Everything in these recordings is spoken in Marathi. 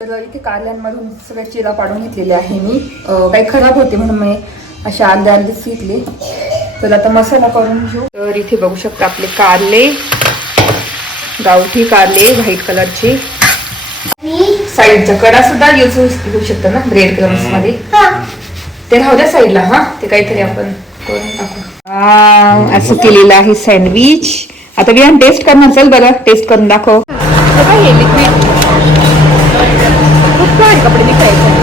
तर इथे कारल्यांमधून सगळ्या चिरा पाडून घेतलेले आहे मी. काही खराब होते म्हणून मी अशा अर्ध्या अर्धेच घेतले तर आता मसाला करून घेऊ. तर इथे बघू शकता आपले कारले. गावठी कारले व्हाईट कलरचे. साईडचा कडा सुद्धा यूज होऊ शकतो ना रेड कलर्समध्ये. ते राहू द्या साईडला हा. ते काहीतरी आपण करून टाकू. आ, असं केलेलं आहे सँडविच आता विहान टेस्ट करणार चल बरं टेस्ट करून दाखव. हे काय हे लिक्विड भारी कपडे दिसायचे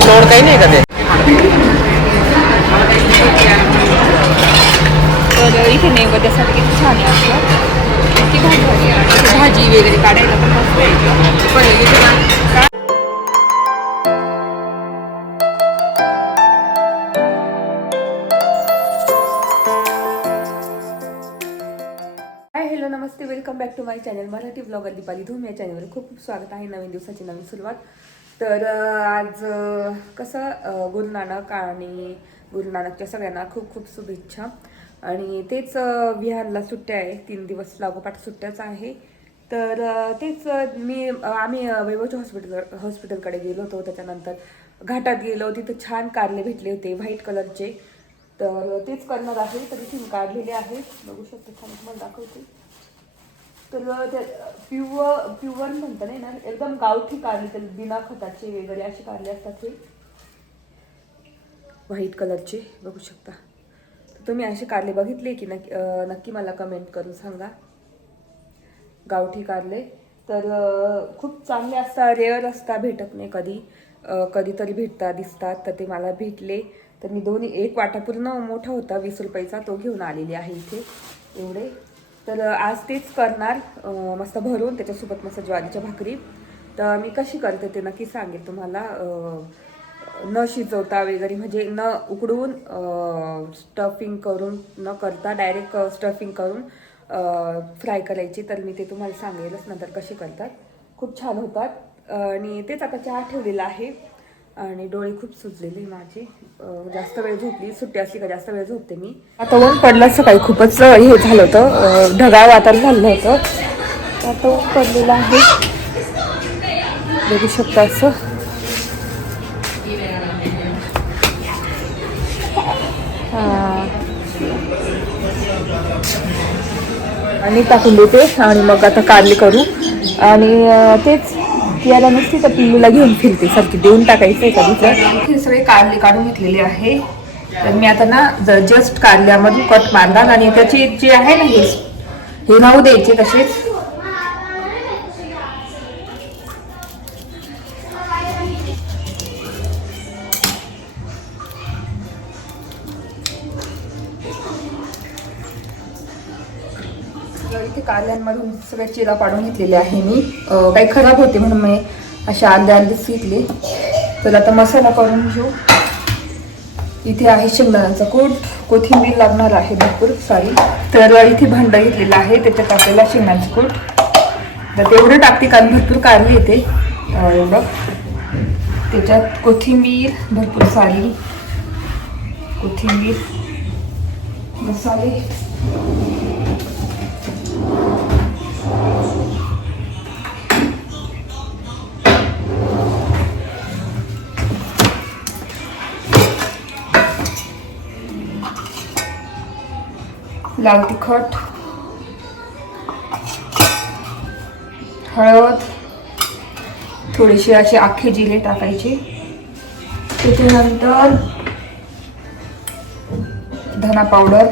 फ्लोर काही नाही का ते? तर इथे नैवेद्यासाठी किती छान आहे असं. किती भाजी वगैरे काढायला पण मस्त आहे. पण back to my channel Marathi blogger Deepali Dhoom या चॅनलवर खूप खूप स्वागत आहे नवीन दिवसाची नवीन सुरुवात. तर आज कसं गुरु नानक आणि गुरु नानकच्या सगळ्यांना खूप खूप शुभेच्छा. आणि तेच अं, विहारला सुट्ट्या आहे तीन दिवस लागोपाठ सुट्ट्याच आहे. तर तेच मी आम्ही वैभवच्या हॉस्पिटल हॉस्पिटलकडे गेलो होतो. त्याच्यानंतर घाटात गेलो तिथं छान कारले भेटले होते व्हाईट कलरचे तर तेच करणार आहे तर इथे काढलेले आहे. बघू शकते छान तुम्हाला दाखवते. तर ते प्युअर प्युअर म्हणता नाही ना एकदम गावठी कारले तर बिना खताचे वगैरे असे कारले असतात हे. व्हाईट कलरचे बघू शकता. तर तुम्ही असे कारले बघितले की नक्की नक्की मला कमेंट करून सांगा. गावठी कारले तर खूप चांगले असतात रेअर असता भेटत नाही कधी कधीतरी भेटतात दिसतात तर ते मला भेटले. तर मी दोन्ही एक वाटा पूर्ण मोठा होता वीस रुपयाचा तो घेऊन आलेली आहे इथे. एवढे. तर आज तेच करणार. मस्त भरून त्याच्यासोबत मस्त ज्वारीच्या भाकरी. तर मी कशी करते ते नक्की सांगेल तुम्हाला. न शिजवता वगैरे म्हणजे न उकडून स्टफिंग करून न करता डायरेक्ट स्टफिंग करून फ्राय करायची. तर मी ते तुम्हाला सांगेलच नंतर कशी करतात. खूप छान होतात. आणि तेच आता चहा ठेवलेला आहे. आणि डोळे खूप सुजलेले माझे. जास्त वेळ झोपली. सुट्टी असली का जास्त वेळ झोपते मी. आता ऊन पडलं सकाळी खूपच हे झालं होतं. ढगाळ वातावरण झालं होतं. आता ऊन पडलेलं आहे. बघू शकता असं. आणि टाकून देते. आणि मग आता कारली करू. आणि तेच याला नसते तर पिल्लूला घेऊन फिरते. सारखी देऊन टाकायचं एखादीचं हे सगळे कारले काढून घेतलेले आहे. तर मी आता ना जस्ट कारल्यामधून कट मारणार आणि त्याचे जे आहे ना हे हे राहू द्यायचे तसेच. तर सगळे सगळ्या चिरा पाडून घेतलेले आहे मी. काही खराब होते म्हणून मी अशा अर्ध्या अर्धेच घेतले तर आता मसाला करून घेऊ. इथे आहे शेंगदाण्याचा कूट. कोथिंबीर लागणार आहे भरपूर सारी. तर इथे भांड घेतलेलं आहे. त्याच्यात आपल्याला शेंगदाण्याचं कूट. तर तेवढं टाकते कारण भरपूर कारले येते. एवढं. त्याच्यात कोथिंबीर भरपूर सारी. कोथिंबीर मसाले. लाल तिखट हळद थोडीशी अशी आखे जिरे टाकायचे. त्याच्यानंतर धना पावडर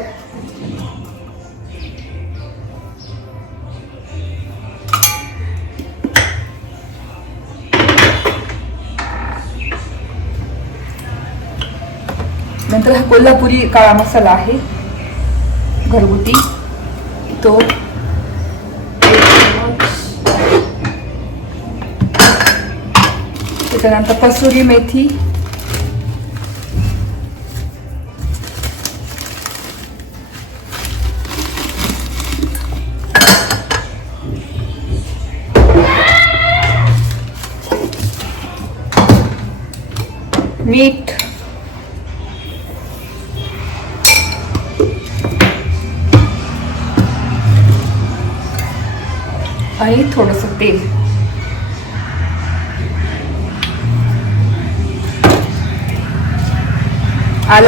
नंतर हा कोल्हापुरी काळा मसाला आहे. घरगुती. तो. त्याच्यानंतर कसुरी मेथी.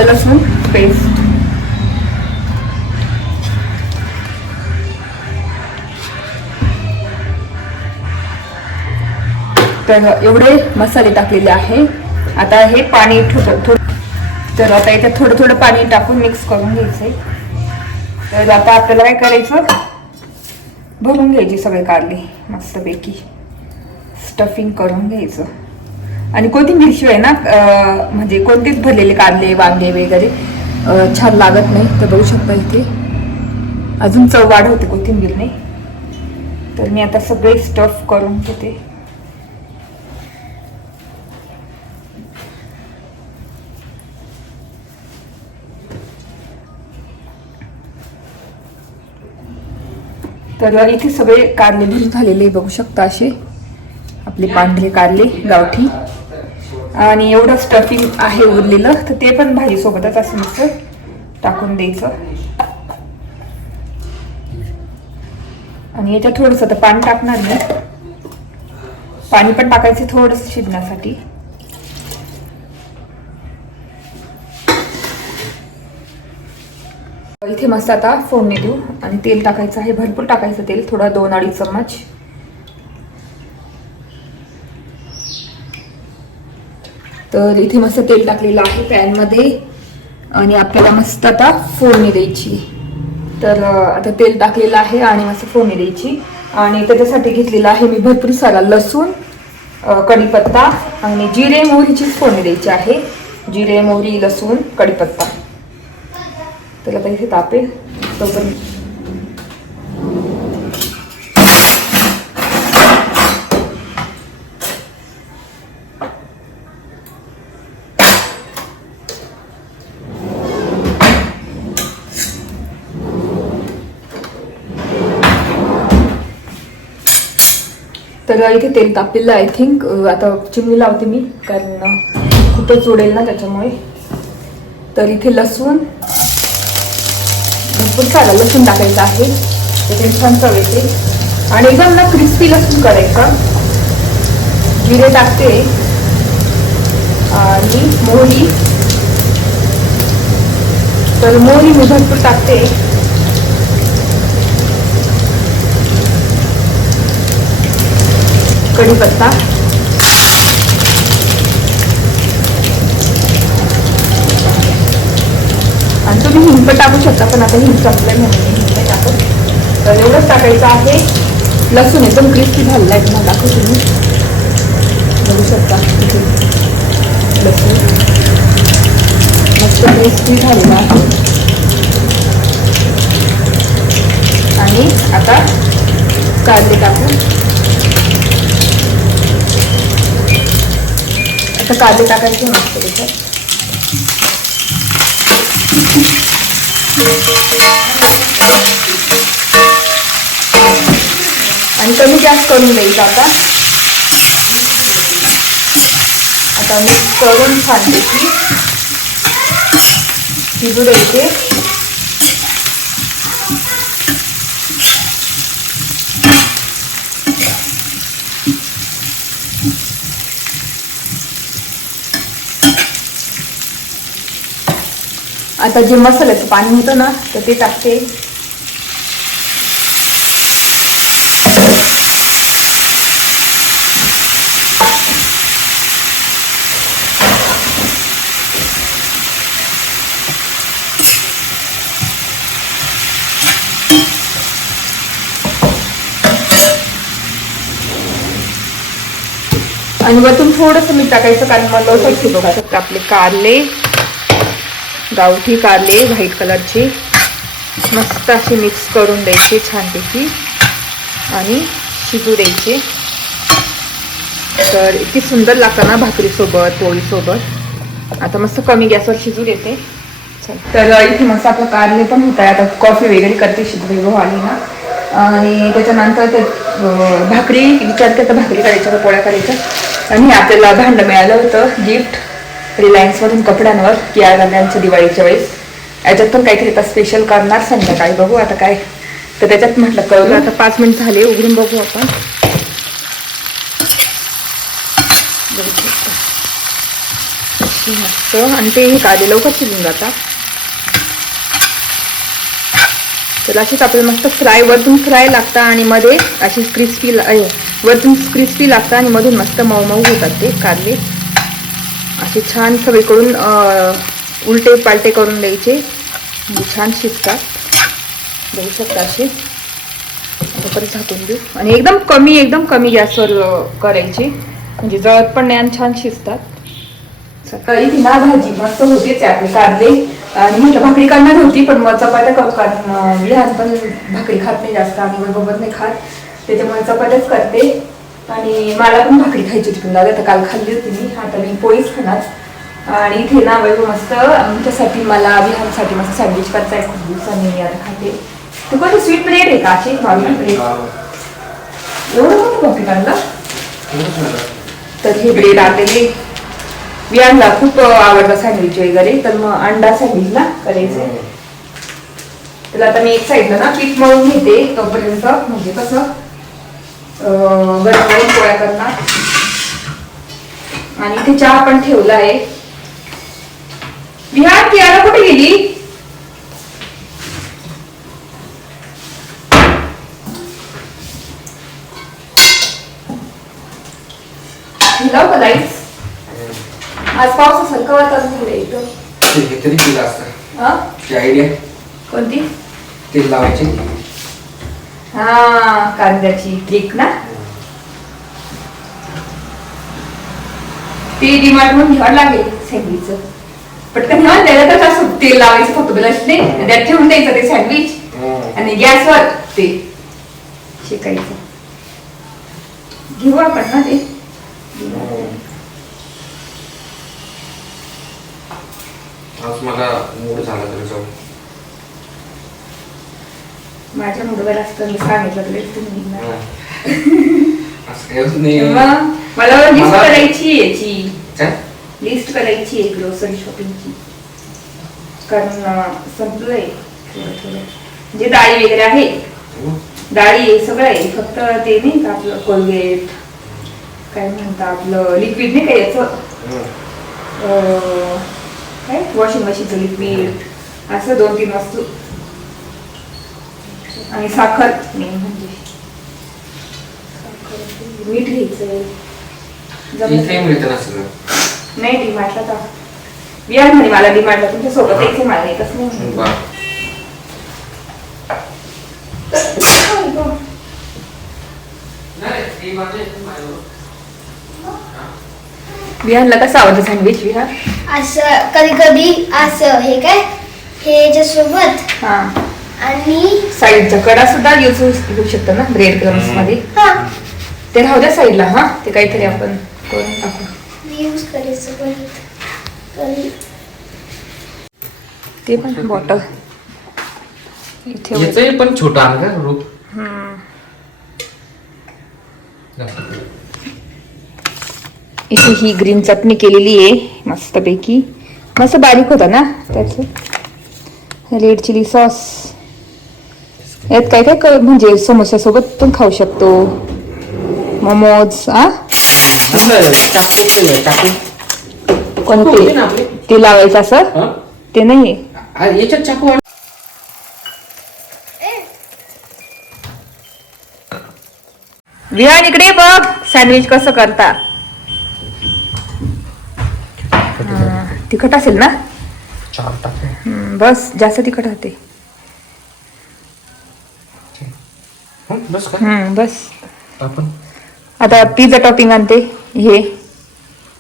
आलं लसूण पेस्ट तर एवढे मसाले टाकलेले आहे. आता हे पाणी थोडं थोडं तर आता इथे थोडं थोडं पाणी टाकून मिक्स करून घ्यायचंय. तर आता आपल्याला काय करायचं? भरून घ्यायची सगळे कारले मस्तपैकी. स्टफिंग करून घ्यायचं. आणि कोथिंबीर शिवाय ना म्हणजे कोणतेच भरलेले कारले वांगे वगैरे छान लागत नाही. तर बघू शकता इथे. अजून चव वाढवते कोथिंबीरने. तर मी आता सगळे स्टफ करून घेते. तर इथे सगळे कारले भरून झालेले बघू शकता असे. आपले पांढरे कारले गावठी. आणि एवढं स्टफिंग आहे उरलेलं तर ते पण भाजी सोबतच असं मिक्सर टाकून द्यायचं. आणि याच्यात थोडंसं तर पाणी टाकणार मी. पाणी पण टाकायचं थोडंसं शिजण्यासाठी. इथे मस्त आता फोडणी देऊ. आणि तेल टाकायचं आहे भरपूर टाकायचं तेल थोडा दोन अडीच चम्मच. तर इथे मस्त तेल टाकलेलं आहे पॅनमध्ये. आणि आपल्याला मस्त आता फोडणी द्यायची. तर आता तेल टाकलेलं आहे आणि मस्त फोडणी द्यायची. आणि त्याच्यासाठी घेतलेला आहे मी भरपूर सारा लसूण कढीपत्ता आणि जिरे मोहरीची फोडणी द्यायची आहे. जिरे मोहरी लसूण कढीपत्ता. त्याला आता इथे तापेल तोपर्यंत तर इथे तेल तापलेलं आय थिंक आता चिमणी लावते मी कारण खूपच उडेल ना त्याच्यामुळे. तर इथे लसूण भरपूर सारा लसूण टाकायचं आहे. त्याच्याने छान चव येते आणि एकदम ना क्रिस्पी लसूण करायचा. जिरे टाकते. आणि मोहरी. तर मोहरी मी भरपूर टाकते. कढीपत्ता आणि तुम्ही हिंग टाकू शकता पण आता हिंग संपलंय म्हणून हिंग नाही टाकू तर एवढंच टाकायचं आहे. लसूण एकदम क्रिस्पी झालेला आहे तुम्हाला दाखवते तुम्ही बघू शकता. लसूण. मस्त क्रिस्पी झालेला आहे. आणि आता कांदे टाकू. आता काजू टाकायचे मस्त त्याच्यात आणि कमी गॅस करून द्यायचं आता. आता मिक्स करून छानपैकी शिजू द्यायचे. आता जे मसाल्याचं पाणी होतं ना तर ते टाकते. आणि वरतून थोडंसं मीठ टाकायचं कारण मला होते बघा शकता आपले कारले. गावठी कारले व्हाईट कलरचे. मस्त असे मिक्स करून द्यायचे छानपैकी. आणि शिजू द्यायचे. तर इतकी सुंदर लागतं ना भाकरीसोबत पोळीसोबत. आता मस्त कमी गॅसवर शिजू देते. तर इथे मस्त आपलं कारले पण होत आहे आता कॉफी वगैरे करते शिजू आली ना आणि त्याच्यानंतर ते भाकरी विचार करता भाकरी करायच्या पोळ्या करायच्या. आणि आपल्याला भांडं मिळालं होतं गिफ्ट रिलायन्समधून कपड्यांवर की आनंदांच्या दिवाळीच्या वेळेस. याच्यात पण काहीतरी आता स्पेशल करणार संध्याकाळी. बघू आता काय. तर त्याच्यात म्हटलं कळलं आता पाच मिनिट झाले उघडून बघू आपण. मस्त. आणि ते हे काढे लवकर शिजून जातात. तर अशीच आपल्याला मस्त फ्राय वरतून फ्राय लागतं आणि मध्ये अशी क्रिस्पी वरतून क्रिस्पी लागतं आणि मधून मस्त मऊ मऊ होतात ते कारले. असे छान सगळीकडून उलटे पालटे करून द्यायचे. म्हणजे छान शिजतात. बघू शकता असे. परत झाकून देऊ. आणि एकदम कमी एकदम कमी गॅसवर करायची. म्हणजे जळत पण नाही आणि छान शिजतात. सकाळी ना भाजी मस्त होतीच आहे आपली कारले. आणि म्हटलं भाकरी काढणार होती पण मग चपात्या करू कारण लहानपण पण भाकरी खात नाही जास्त. आणि बरोबर नाही खात. त्याच्यामुळे चपात्याच करते. आणि मला पण भाकरी खायची होती पण दादा तर काल खाल्ली होती मी. आता मी पोळीच खाणार. आणि इथे ना वैभव मस्त. आमच्यासाठी मला विहानसाठी मस्त सँडविच करताय. खूप दिवसांनी मी आता खाते. तू कोणती स्वीट ब्रेड आहे का अशी? नॉर्मल ब्रेड एवढं मोठं भाकरी काढला तर हे ब्रेड आलेले. वियांना खूप आवडतं सँडविच वगैरे. तर मग अंडा सँडविच ना करायचं. तर आता मी एक साईडला ना पीठ मळून घेते तोपर्यंत. म्हणजे कसं? गरम गरम पोळ्या करणार. आणि इथे चहा पण ठेवला आहे. विहार कियारा कुठे गेली? लाव का आज पाऊस असेल का वातावरण झालं एकदम हे तरी केलं असतं. हा? ती आयडिया कोणती? तेल लावायचे. हा कांद्याची ट्रिक ना. ते डिमांड म्हणून घ्यावं लागेल सँडविच पटकन घ्यावं त्याला तर असं तेल लावायचं फक्त आणि त्यात ठेवून द्यायचं ते सँडविच आणि गॅसवर ते शेकायचं. घेऊ आपण ना ते. आज मला मूड झाला तरी जाऊ माझ्या मुलगाला असतं मी सांगितलं तरी तुम्ही मग मला लिस्ट करायची आहे याची काय? लिस्ट करायची आहे ग्रोसरी शॉपिंगची कारण संपलंय म्हणजे डाळी वगैरे आहे. हं? डाळी आहे सगळं आहे. फक्त ते नाही का आपलं कोलगेट काय म्हणता आपलं लिक्विड नाही का याचं? हं. अं, काय? वॉशिंग मशीनचं लिक्विड असं दोन तीन वस्तू. आणि साखर. मेन म्हणजे साखर, मीठ घ्यायचंय जमलं इथे मिळतं ना सगळं. नाही डिमार्टला जा विहार म्हणे मला डिमार्टला तुमच्यासोबत यायचं मला एकच नाही. म्हणे. विहारला कसं आवडतं सँडविच विहार असं कधी कधी असं हे काय? हे याच्यासोबत हा. आणि साईडच्या कडा सुद्धा यूज होऊ शकतं ना ब्रेड क्रम्समध्ये हा. ते राहू द्या साईडला हा. ते काहीतरी आपण करून टाकू. यूज करायचं परत कधी ते पण बॉटल इथे पण छोटं आण का रूप इथे ही ग्रीन चटणी केलेली आहे मस्तपैकी. मस्त बारीक होता ना त्याचं. Red chilli sauce. यात काय काय म्हणजे समोस्यासोबत पण खाऊ शकतो. मोमोज आ? टाकू केलंय टाकू. होते कोणते ते लावायचं असं? हं? ते नाही. विहान इकडे बघ सँडविच कसं करता. हा, तिखट असेल ना? बस जास्त तिखट राहते हं, बस का हम्म, बस. आपण? आता पिझ्झा टॉपिंग आणते हे.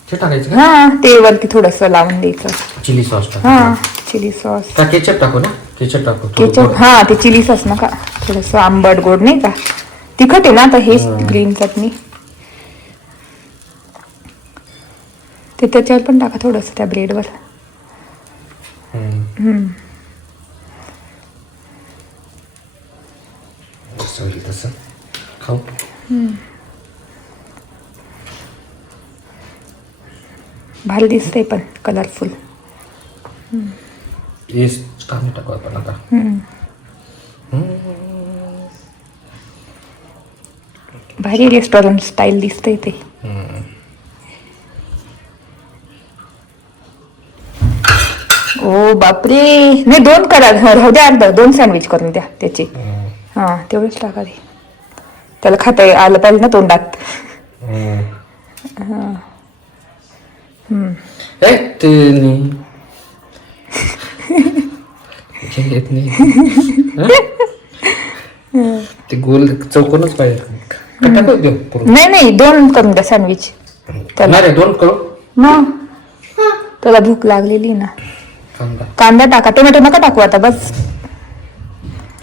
ते टाकायचं का? हा ते वरती थोडस लावून द्यायचं. चिली सॉस हा टाकू चिली सॉस. का केचप टाकू ना? केचप टाकू थोडं केचप गोड. हा ते चिली सॉस नका. थोडस आंबट गोड नाही का? तिखट आहे ना आता हेच हा. ग्रीन चटणी. ते त्याच्यावर पण टाका थोडस त्या ब्रेडवर हं. हम्म. जसं होईल तसं खाऊ भारी दिसतंय पण कलरफुल येस कांदे टाकू आपण आता. हम्म. भारी रेस्टॉरंट स्टाईल दिसतंय ते. ओ बापरे! नाही दोन करा. राहू द्या अर्धा दोन सँडविच करून द्या त्याचे. हां तेवढंच टाका ते त्याला खाता आलं पाहिजे ना तोंडात. ते नाही. गोल चौकोनच पाहिजे. टाकू देऊ नाही नाही दोन करून द्या सँडविच नाही रे, दोन करू. मग त्याला भूक लागलेली ना. कांदा कांदा टाका टोमॅटो नका टाकू आता बस.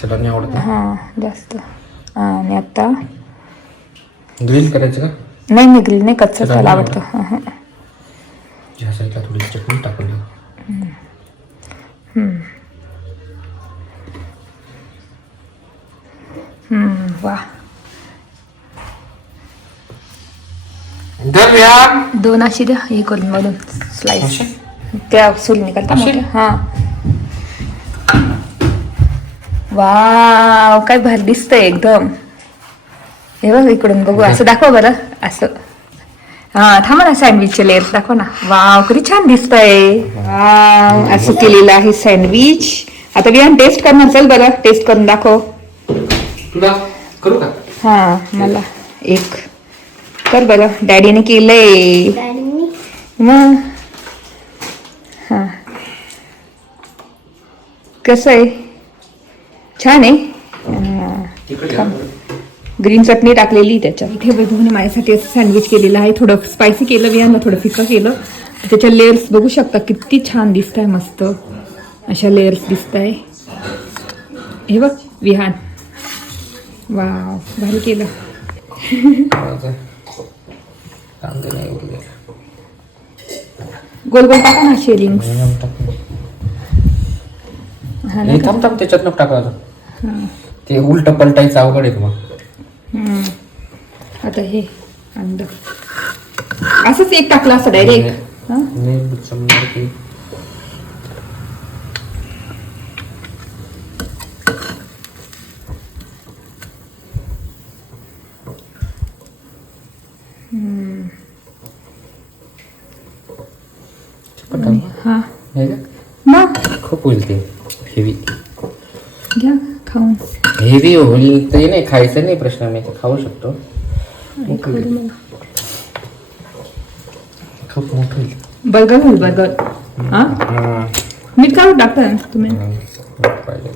त्याला नाही आवडत हां जास्त. आणि आता? ग्रिल करायचं का? नाही निघली नाही कच्चं त्याला आवडतं. हां हां. ह्या साईडला थोडी चटणी टाकून देऊ हम्म, वा. धर या दोन अशी द्या हे करून मधून स्लाइस अशी? त्या अशी? मोठ्या हां. वाव काय भारी दिसतंय एकदम. हे बघ इकडून बघू असं दाखवा बरं असं. हा थांबा ना सँडविचचे लेअर्स दाखवा ना. वाव किती छान दिसतंय. वाव असं केलेलं आहे सँडविच आता विहान टेस्ट करणार चल बरं टेस्ट करून दाखव. तुला करू का? हा मला एक. कर बरं डॅडीने केलंय. डॅडींनी? मग? हा. कसं आहे? छान आहे. हा. ग्रीन चटणी टाकलेली त्याच्यात. इथे बघून माझ्यासाठी असं सँडविच केलेलं आहे. थोडं स्पायसी केलं विहानला थोडं फिकं केलं. त्याच्या लेअर्स बघू शकता किती छान दिसत आहे मस्त. अशा लेअर्स दिसत आहे हे बघ विहान. वाव भारी केलं. नाही गोल गोल टाका ना शेरिंग. हा ना हे थांब थांब त्याच्यात नको टाका अजून. ते उलट पलटायचं अवघड आहे मग? हम्म. आता हे अंड असंच एक टाकलं असं डायरेक्ट नाही. हा? मग? खूप होईल ते हेवी घ्या खाऊन हेवी होईल ते नाही खायचं नाही प्रश्न मी ते खाऊ शकतो. खूप मोठं होईल. बर्गर होईल बर्गर हा? हा. मीठ काढून टाकता तुम्ही. पाहिजे.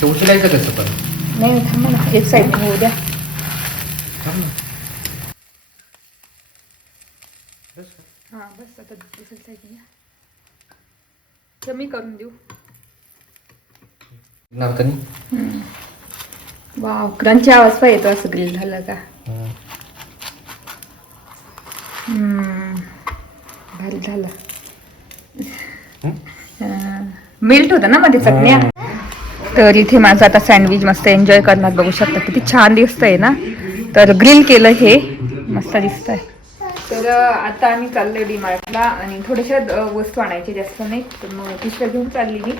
ते उचलायचं कसं पण? नाही थांबा ना. एक साईड होऊ द्या हा बस आता दुसरी साईड घ्या कमी करून देऊ नव्हतं वाव क्रंची आवाज पण येतो असं ग्रिल झालं का हम्म. भारी झालं. मिल्ट होतं ना मध्ये चटण्या? तर इथे माझं आता सँडविच मस्त एन्जॉय करणार बघू शकता किती छान दिसतंय ना? तर ग्रिल केलं हे मस्त दिसतंय. तर आता आम्ही चाललोय डीमार्टला आणि थोड्याशा वस्तू आणायच्या जास्त नाही तर मग पिशव्या घेऊन चालली मी.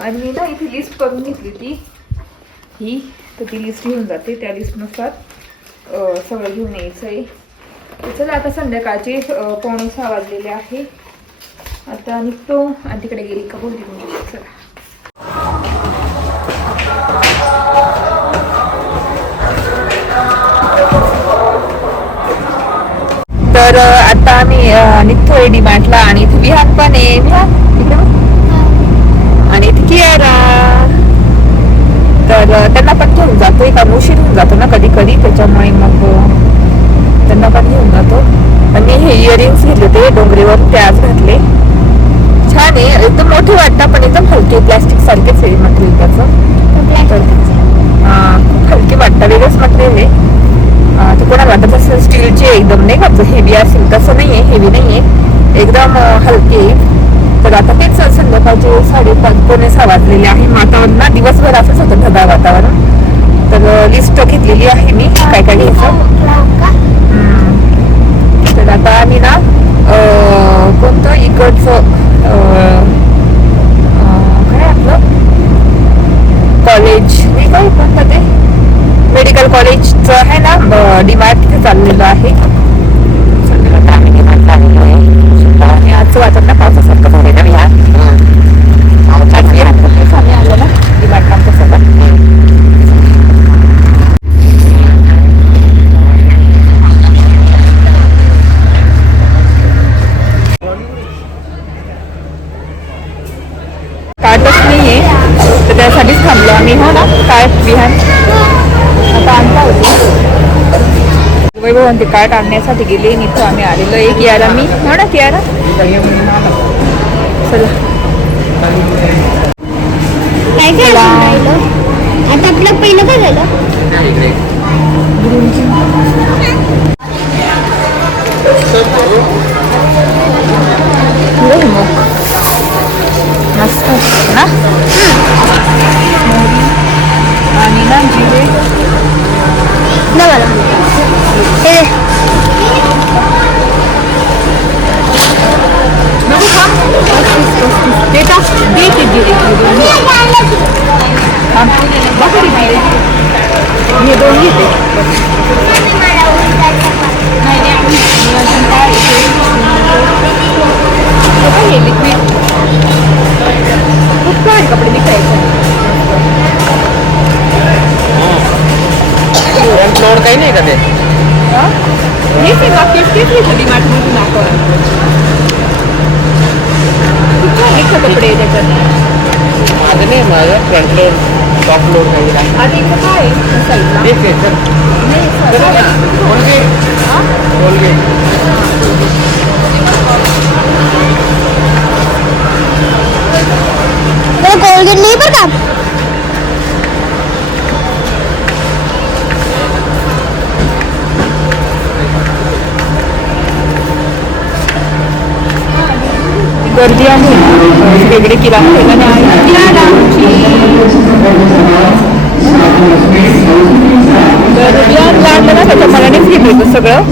आणि मी ना इथे लिस्ट करून घेतली ती ही तर ती लिस्ट घेऊन जाते. त्या लिस्टनुसार सगळं घेऊन यायचं आहे. चला आता संध्याकाळचे पावणे सहा वाजलेले आहे. आता निघतो. आणि तिकडे गेली का बोलते तुमची चला. तर आता आम्ही अं, निघतोय डीमार्टला आणि इथे विहान पण आहे. विहान इकडे बघ. आणि इथे कियारा तर त्यांना पण घेऊन जातोय. कारण उशीर होऊन जातो ना कधी कधी त्याच्यामुळे मग त्यांना पण घेऊन जातो. आणि हे इयरिंग्स घेतले होते डोंगरीवर. ते आज घातले. छान आहे. एकदम मोठे वाटतात पण एकदम हलके. प्लॅस्टिक सारखेच आहे मटेरियल त्याचं. खूप हलके वाटतं वेगळंच मटेरियल आहे. ते कोणाला वाटत असेल स्टीलचे एकदम नाही का? हेवी असेल. तसं नाही आहे हेवी नाही आहे एकदम हलके. संध्याकाळचे साडेपाच पोणे सहा वाजलेले आहे. वातावरण ना दिवसभर असंच होतं ढगाळ वातावरण. तर लिस्ट घेतलेली आहे मी. काय काय घ्यायचं? तर आता आम्ही ना कोणतं इकडचं काय आपलं? कॉलेज मी काय कोणतं ते? मेडिकल कॉलेजचं आहे ना डिमार्ट तिथे चाललेलं आहे. आम्ही आलेलो आहे. आणि आजचं वाटत ना पावसासारखं झालेलं आहे यार. आज ये, तेच आम्ही आलो ना डिमार्ट आमच्यासोबत कार्टच नाहीये तर त्यासाठीच थांबलो आम्ही हो ना कार्ट बिहान आता आणता होती वैभव ते कार्ट आणण्यासाठी गेले इथं आम्ही आलेलो एक यारा मी हो ना कियारा चला. काय काय? आता आपलं पहिलं काय झालं? मस्त. ना आणि ना जिरे. ना मला हे दे. नको का पस्तीस पस्तीस ते का दे ते जिरे थांब खूप भारी कपडे आहे त्याच्यात माझं नाही माझं फ्रंट फ्लोअर टॉप फ्लोअर काही नाही आणि इकडे काय आहे साईडला तेच आहे सर नाही सर कोलगेट कोलगेट मला कोलगेट नाही बरं का? गर्दी आहे. वेगळे किराणा ठिकाणी आहे गर्दी त्याच्या मनानेच घेतलं होतं सगळं.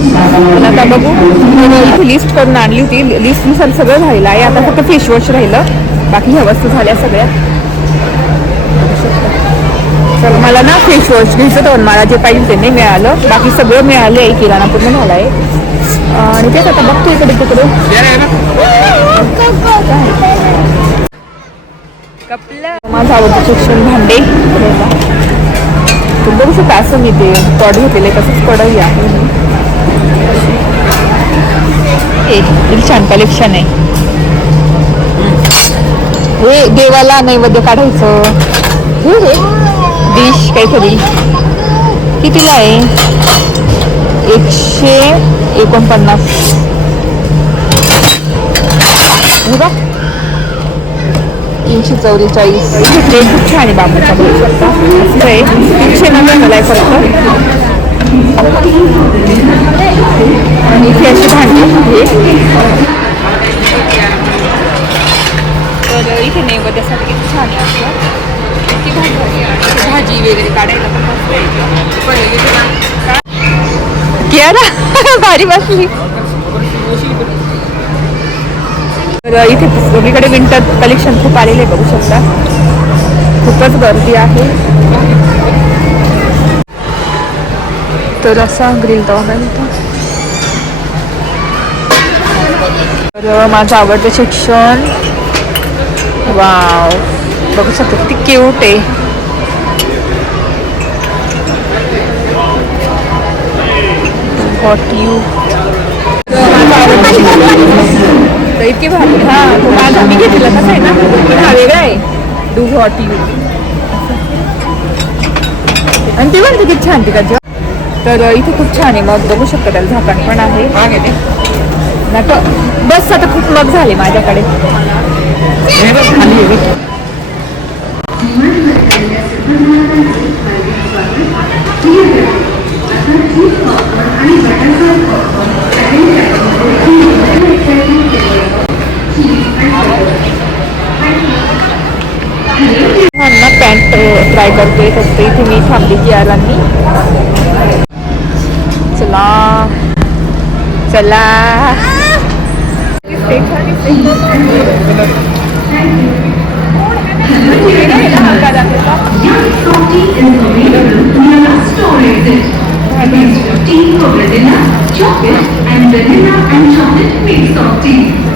पण आता बघू. लिस्ट करून आणली होती. लिस्टनुसार सगळं झालेलं आहे. आता फक्त फेशवॉश राहिलं. बाकी ह्या वस्तू झाल्या सगळ्या. तर मला ना फेश वॉश घ्यायचं होतं. मला जे पाहिजे ते नाही मिळालं. बाकी सगळं मिळालं आहे किराणा पूर्ण झाला आहे आणि तेच आता बघतो इकडे तिकडे. माझं आवडतं शिक्षण भांडे. तर बघू शकता असं मी ते पॉट घेतलेलं आहे तसंच कढई आहे. छान कलेक्शन आहे. हे देवाला नैवेद्य काढायचं. हे. डिश काहीतरी. कितीला आहे? एकशे एकोणपन्नास. हे बघ. तीनशे चौवेचाळीस. इथे खूप छान आहे बांबूचा बघू शकता. असं आहे. तीनशे नव्याण्णवला आहे फक्त. आणि इथे अशी भांडी आहे. तर इथे नैवेद्यासाठी किती छान आहे असं. किती भारी भाजी वगैरे काढायला पण मस्त आहे. कियारा भारी बसली. तर इथे सगळीकडे विंटर कलेक्शन खूप आलेले आहे बघू शकता. खूपच गर्दी आहे. तर असा ग्रीन तवा तर माझं आवडतं शिक्षण. वाव बघू शकता किती क्यूट आहे. हॉट यू तर इतके भारी. हा तो माझा मी घेतलेला कसा आहे ना? पण हा वेगळा आहे डू हॉट यू आणि ते म्हणते किती छान तिकडचं तर इथे खूप छान आहे. मग बघू शकता त्याला झाकण पण आहे. नका बस आता खूप मग झाले माझ्याकडे. छान ना पॅन्ट ट्राय करतोय फक्त इथे मी थांबली की यारांनी चला चला दिसते, chocolate and vanilla and chocolate mix of tea.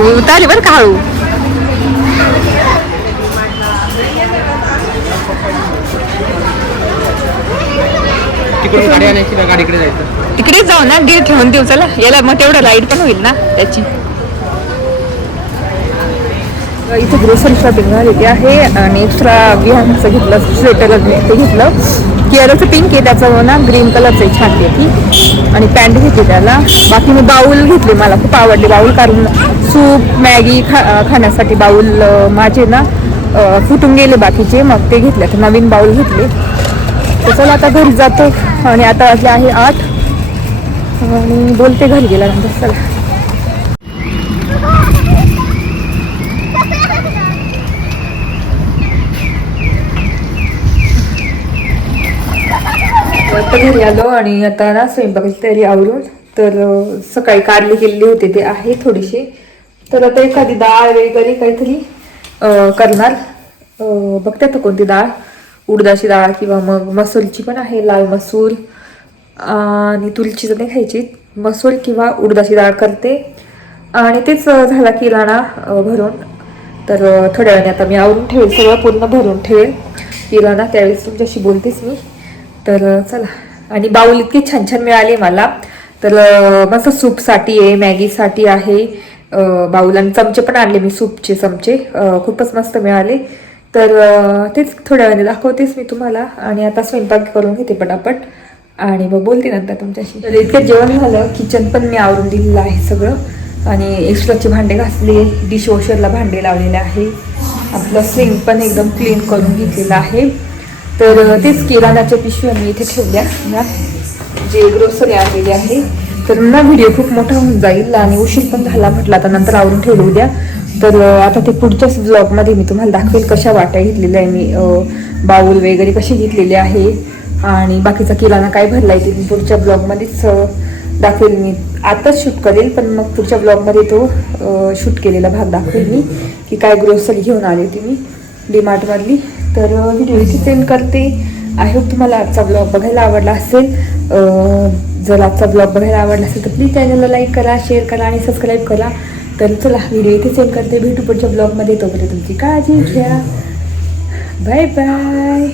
उतारली बरं का हळू. तिकडून गाडी आणायची का गाडीकडे जायचं? तिकडेच जाऊ ना गिर ठेवून देऊ चला. याला मग तेवढं लाइट पण होईल ना त्याची. इथे ग्रोसरी शॉपिंग झालेली आहे आणि एक्स्ट्रा विहानचं घेतलं स्वेटर ते घेतलं. केअरचं पिंक आहे त्याचं ना ग्रीन कलरचं आहे छान ती आणि पॅन्ट घेतली त्याला. बाकी मी बाऊल घेतले मला खूप आवडले. बाऊल कारण सूप मॅगी खा खाण्यासाठी बाऊल माझे ना फुटून गेले बाकीचे. मग ते घेतले. तर नवीन बाऊल घेतले. तर चला आता घरी जातो. आणि आता वाजले आहे आठ. आणि बोलते घरी गेल्यानंतर. चला. आता घरी आलो आणि आता ना स्वयंपाकाची तयारी आवरून. तर सकाळी कारली केलेली होते. ते आहे थोडीशी. तर आता एखादी डाळ वगैरे काहीतरी करणार. बघते आता कोणती डाळ. उडदाची डाळ किंवा मग मसूरची पण आहे लाल मसूर. आणि तुरीची नाही खायची. मसूर किंवा उडदाची डाळ करते. आणि तेच झाला किराणा अं, भरून. तर थोड्या वेळाने आता मी आवरून ठेवेल. सगळं पूर्ण भरून ठेवेल. किराणा त्यावेळेस तुमच्याशी बोलतेच मी. तर चला. आणि बाऊल इतकी छान छान मिळाली मला. तर माझं मस्त सूपसाठी आहे मॅगीसाठी आहे. बाऊल आणि चमचे पण आणले मी सूपचे चमचे. खूपच मस्त मिळाले. तर तेच थोड्या वेळाने दाखवतेच मी तुम्हाला. आणि आता स्वयंपाक करून घेते पटापट. आणि मग बोलते नंतर तुमच्याशी. तर इतकं जेवण झालं किचन पण मी आवरून दिलेलं आहे सगळं. आणि एक्स्ट्राचे भांडे घासले डिशवॉशरला भांडे लावलेले आहे. आपलं सिंक पण एकदम क्लीन करून घेतलेलं आहे. तर तेच किराणाच्या पिशव्या मी इथे ठेवल्या. जे ग्रोसरी आणलेली आहे. तर ना व्हिडिओ खूप मोठा होऊन जाईल आणि उशीर पण झाला म्हटलं आता नंतर आवरून ठेवलं उद्या तर आता ते पुढच्याच ब्लॉगमध्ये मी तुम्हाला दाखवेल कशा वाट्या घेतलेल्या आहे मी बाऊल वगैरे कसे घेतलेले आहे आणि बाकीचा किराणा काय भरला आहे ते मी पुढच्या ब्लॉगमध्येच दाखवेल मी. आताच शूट करेल पण मग पुढच्या ब्लॉगमध्ये तो शूट केलेला भाग दाखवेल मी की काय ग्रोसरी घेऊन आली होती मी डीमार्टमधली. तर व्हिडिओ इथे सेंड करते. आय होप तुम्हाला आजचा ब्लॉग बघायला आवडला असेल. जर आजचा ब्लॉग बघायला आवडला असेल तर प्लीज चॅनलला लाईक करा शेअर करा आणि सबस्क्राईब करा. तर चला व्हिडिओ इथे सेंड करते. भेटू पुढच्या ब्लॉगमध्ये तोपर्यंत तुमची काळजी घ्या. Bye bye